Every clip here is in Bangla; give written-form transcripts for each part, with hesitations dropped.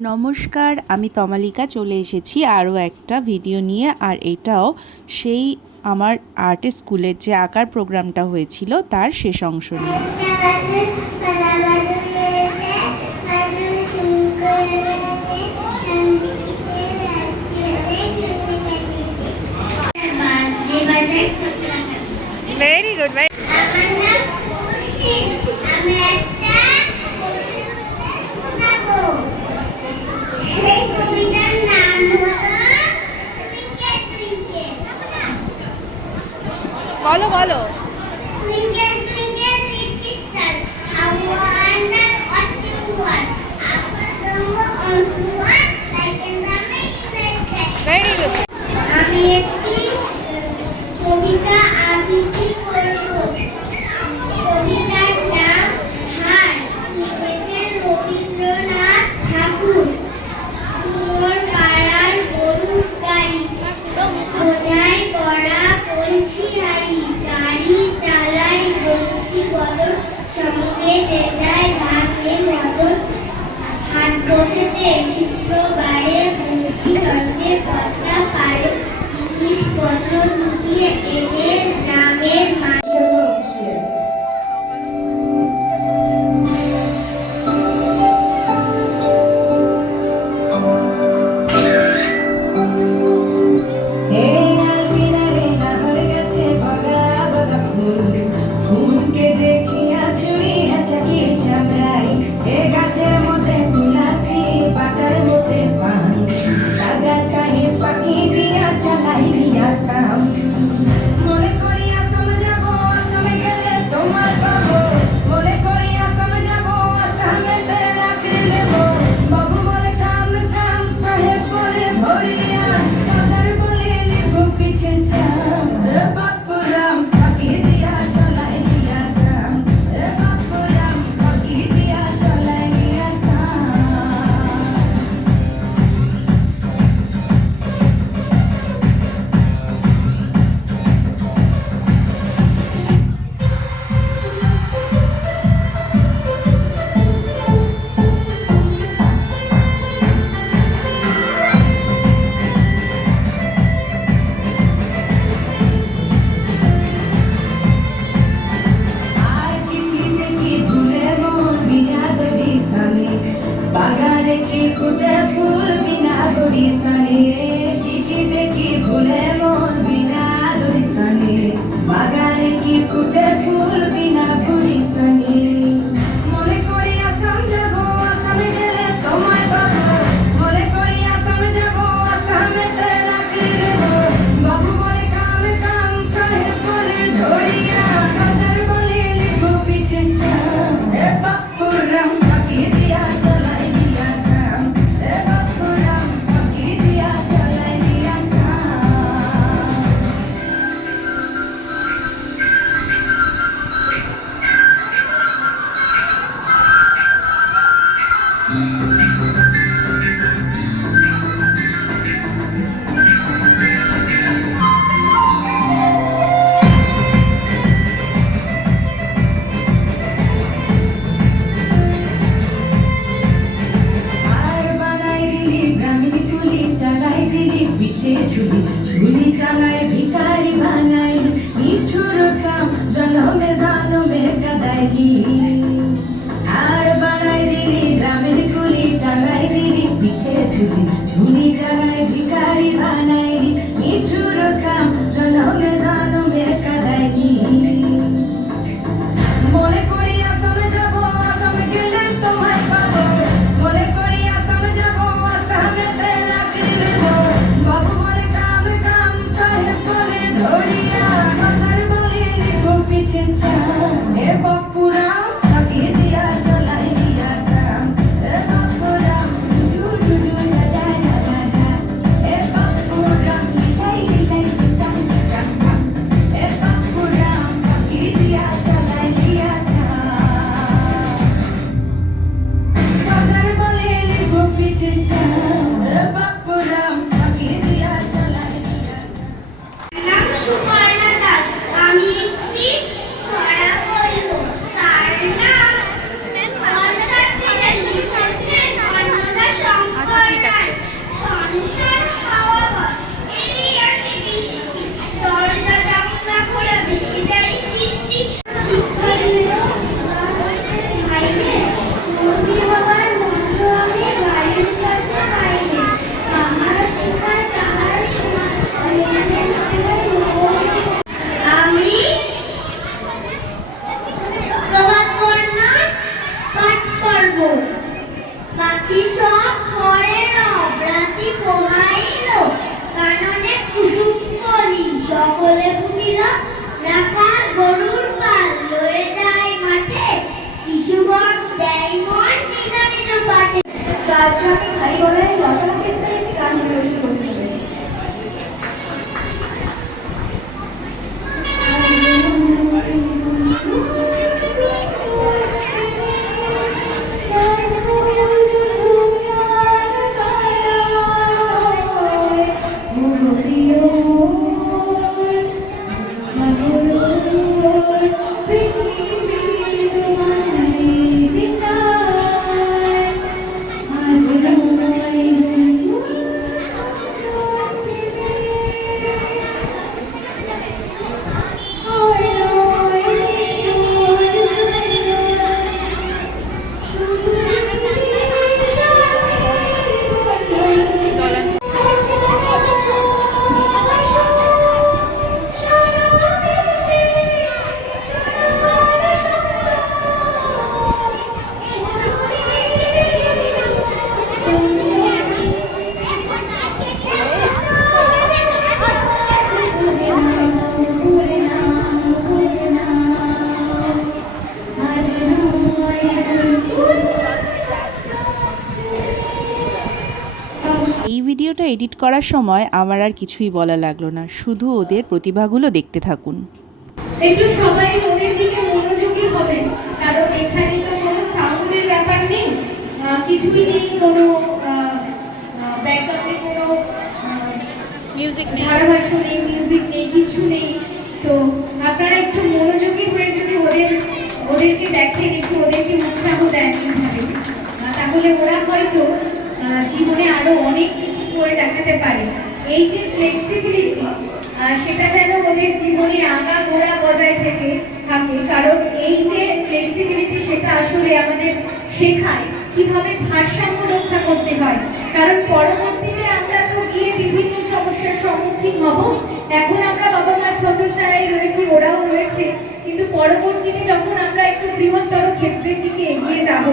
নমস্কার, আমি তমালিকা চলে এসেছি আরও একটা ভিডিও নিয়ে। আর এটাও সেই আমার আর্টের স্কুলের যে আঁকার প্রোগ্রামটা হয়েছিল তার শেষ অংশ নিয়ে। Very good. বলো বলো। Very good. আমি একটি কবিতা আবৃত্তি করব। কবিতার নাম হার, লিখেছেন রবীন্দ্রনাথ ঠাকুর। মোর পাড়ার গরুর গাড়ি, বোঝাই করা কলসি হাড়ি, গাড়ি চালাই বংশী বদল, সঙ্গে যে যায় ভাগ্যে মদন। হাট বসেছে শুক্রবারে, বংশী গঞ্জে পদ্মা পারে, জিনিসপত্র জুটিয়ে এনে গ্রামের ঝুলি চালায় ভিখারি বানাই, নিঠুর সাম জনমে জনমে কাদাইলি। আর বানাই দিলি গ্রামের কুলি, চালাই দিলি পিঠে ঝুলি, ঝুলি চালায় ভিখারি বানাইলি, নিঠুর সাম জনমে জনমে কাদাইলি। মনে করি আসামে যাব, আসামে গেলে তোমায় পাবো, মনে করি আসামে যাব, আসামেতে চাকরি নেব। বাবু বলে কাম কাম, সাহেব বলে ধরিয়া, সরকার বলে নিব পিঠে চাম। এ বাপুরাম থাকিয়ে দিয়া চলাই দিয়া সাম, এ বাপুরাম ডু ডু ডু ডা ডা ডা ডা। ছিল রাখা গরুর পাল লয়ে যায় মাঠে, শিশুগণ দেয় মন নিজ নিজ পাঠে। তো আজকে আমি ভাই বলায় লটা অর্কেস্ট্রার একটি গান পরিবেশন করতে চলেছি। এই ভিডিওটা এডিট করার সময় আমার আর কিছুই বলা লাগলো না, শুধু ওদের প্রতিভাগুলো দেখতে থাকুন। একটু সবাই ওদের দিকে মনোযোগী হবেন, কারণ এখানে তো কোনো সাউন্ডের ব্যাপার নেই, কিছুই নেই, কোনো ব্যাকগ্রাউন্ডে কোনো মিউজিক নেই, ধারাভাষ্য নেই, মিউজিক নেই, কিছু নেই। তো আপনারা একটু মনোযোগী হয়ে যদি ওদেরকে দেখেন, একটু ওদেরকে উৎসাহ দেন এইভাবে, তাহলে ওরা হয়তো জীবনে আরো অনেক কিছু করে দেখাতে পারে। এই যে ফ্লেক্সিবিলিটি, সেটা যেন ওদের জীবনে আগাগোড়া বজায় থাকে, কারণ এই যে ফ্লেক্সিবিলিটি সেটা আসলে আমাদের শেখায় কিভাবে ভারসাম্য রক্ষা করতে হয়। কারণ পরবর্তীতে আমরা তো গিয়ে বিভিন্ন সমস্যার সম্মুখীন হব। এখন আমরা বাবা মার ছত্রছায়ায় রয়েছি, ওরাও রয়েছে, কিন্তু পরবর্তীতে যখন আমরা একটু বৃহত্তর ক্ষেত্রের দিকে এগিয়ে যাব,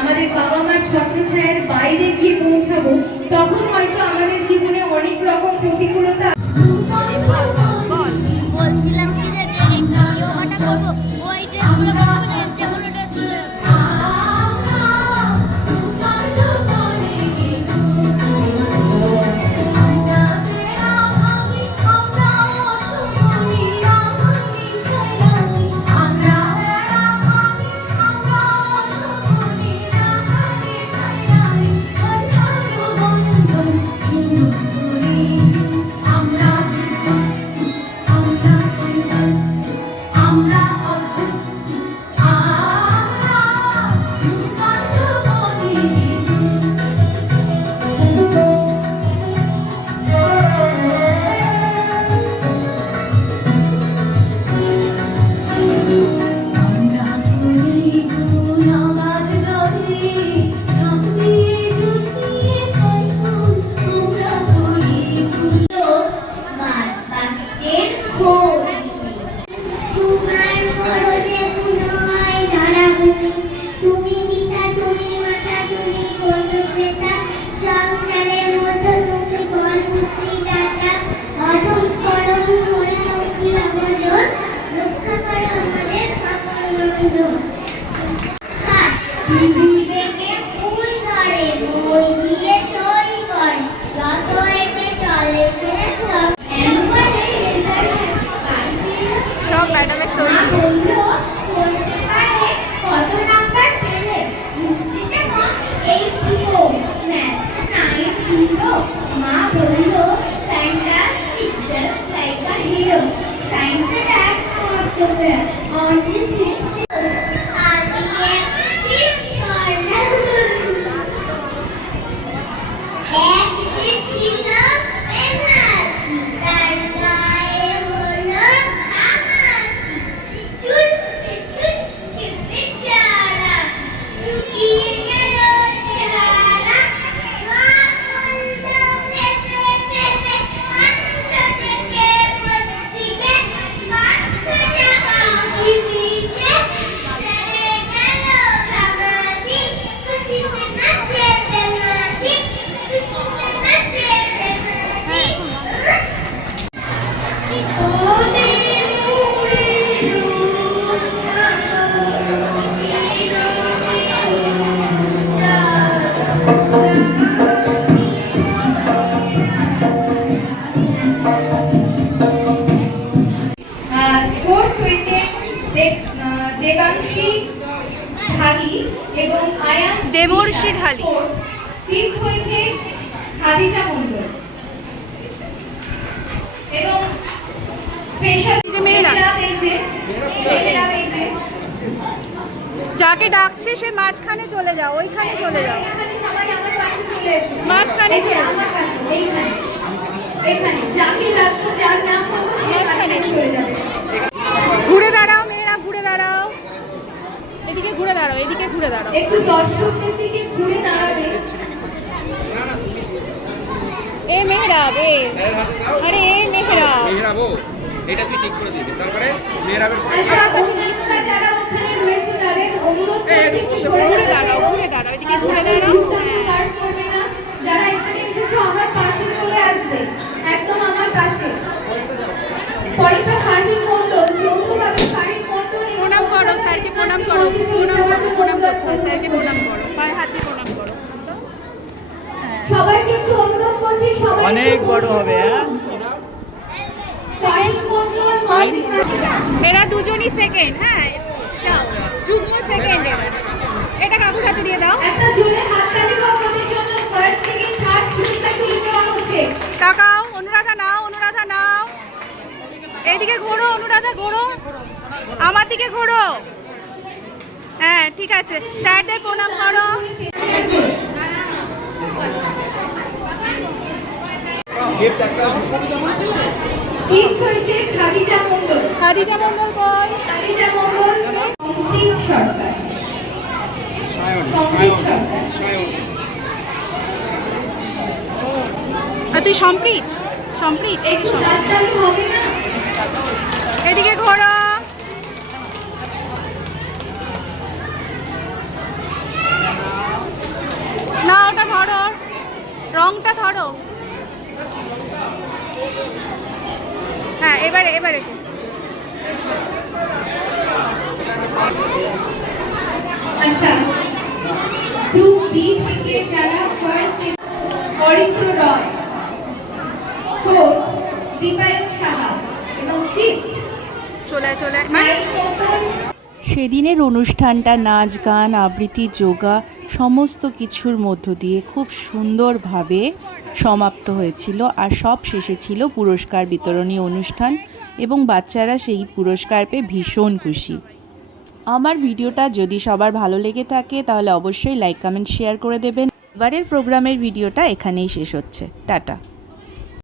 আমাদের বাবা মার ছত্রছায়ার বাইরে গিয়ে পৌঁছাবো, তখন হয়তো আমাদের জীবনে অনেক রকম প্রতিকূলতা। বলছিলাম কি যে যোগাটা করবো, ওই ড্রেসগুলো করবো, যেগুলো সব ম্যাডামের তৈরি। কত নাম্বার পেলে? হিস্ট্রিতে কম 84, ম্যাথস 90। মা বলল ফ্যান্টাস্টিক, জাস্ট লাইক আ হিরো। সায়েন্স এর এক ফিলোসফার, only 60। আমি একটি ঝর্ণা, এক যে ছিল বেনাচি, তার গায়ে হলো ঘামাচি। চুটকে চুটকে বেচারা, শুকিয়ে গেল চেহারা। মা বলল পেঁপে পেঁপে, আনলো থেকে প্রত্যেকে 500 টাকা ভিজিটে। সেরে গেল ঘামাচি, খুশিতে নাচে বেনাচি, খুশিতে নাচে বেনাচি। দেবর্ষি ঢালি। ফিফথ হয়েছে খাদিজা মণ্ডল এবং স্পেশাল যে মেয়েরা। মেয়েরা পেয়েছে যাকে ডাকছে সে মাঝখানে চলে যাও, ওইখানে চলে যাও, এখানে সবাই আমার পাশে চলে এসো। মাঝখানে এই যে চলে যাও। আমার কাছে এইখানে যাকে ডাকবো যার নাম বলবো সে মাঝখানে চলে যাবে। ঘুরে দাঁড়াও মেয়েরা, ঘুরে দাঁড়াও, এদিকে ঘুরে দাঁড়াও, এদিকে ঘুরে দাঁড়াও। একটু দর্শকদের দিকে ঘুরে দাঁড়াবে। এ মেহরাব, এ আরে এ মেহরাব, মেহরাব এটা তুই ঠিক করে দিবি, তারপরে মেহরাবের আচ্ছা, অন্যান্যরা যারা ওখানে রয়েছে তাদের অনুরোধ করছি একটু সরে ঘুরে দাঁড়াতে। দাঁড়াও, ঘুরে দাঁড়াও, এদিকে ঘুরে আপনাদের দাঁড়াও। ভিউটা কেউ guard করবে না। যারা এখানে এসেছো আমার পাশে চলে আসবে, একদম আমার পাশে। পরেরটা ফাহিম মণ্ডল, যৌথভাবে ফাহিম মণ্ডল এবং প্রণাম করো স্যারকে, প্রণাম করো, প্রণাম করো, প্রণাম করতে হয় স্যারকে, প্রণাম করো, পায়ে হাত দিয়ে প্রণাম করো। সবাইকে একটু অনুরোধ করছি, সবাই অনেক বড় হবে, হ্যাঁ? ফাহিম মণ্ডল, মাঝি এরা দুজনই সেকেন্ড, হ্যাঁ যাও, যুগ্ম সেকেন্ড। এটা কাকুর হাতে দিয়ে দাও। একটা জোরে হাততালি হোক ওদের জন্য। ফার্স্ট সেকেন্ড থার্ড পুরস্কার তুলে দেওয়া হচ্ছে। তাকাও, অনুরাধা নাও, অনুরাধা নাও, এইদিকে ঘোরো, অনুরাধা ঘোরো, আমার দিকে ঘোরো। হ্যাঁ ঠিক আছে, স্যারদের প্রণাম করো। ফিফথ হয়েছে খাদিজা মণ্ডল। খাদিজা মণ্ডল কই? খাদিজা মণ্ডল, সম্প্রীত সরকার। সম্প্রীত সরকার। আর তুই সম্প্রীত, সম্প্রীত, এই যে সম্প্রীত। হাততালি হবে না? এদিকে ঘোরো। না ওটা ধরো, রংটা ধরো। হ্যাঁ এবারে এবারে আচ্ছা, গ্রুপ বি থেকে যারা ফার্স্ট অরিত্র রয়, ফোর্থ দীপায়ন সাহা এবং ফিফথ চলে চলে মাইক মণ্ডল। সেদিনের অনুষ্ঠানটা নাচ গান আবৃত্তি যোগা সমস্ত কিছুর মধ্য দিয়ে খুব সুন্দরভাবে সমাপ্ত হয়েছিল। আর সব শেষে ছিল পুরস্কার বিতরণী অনুষ্ঠান এবং বাচ্চারা সেই পুরস্কার পেয়ে ভীষণ খুশি। আমার ভিডিওটা যদি সবার ভালো লেগে থাকে তাহলে অবশ্যই লাইক কমেন্ট শেয়ার করে দেবেন। এবারের প্রোগ্রামের ভিডিওটা এখানেই শেষ হচ্ছে। টাটা।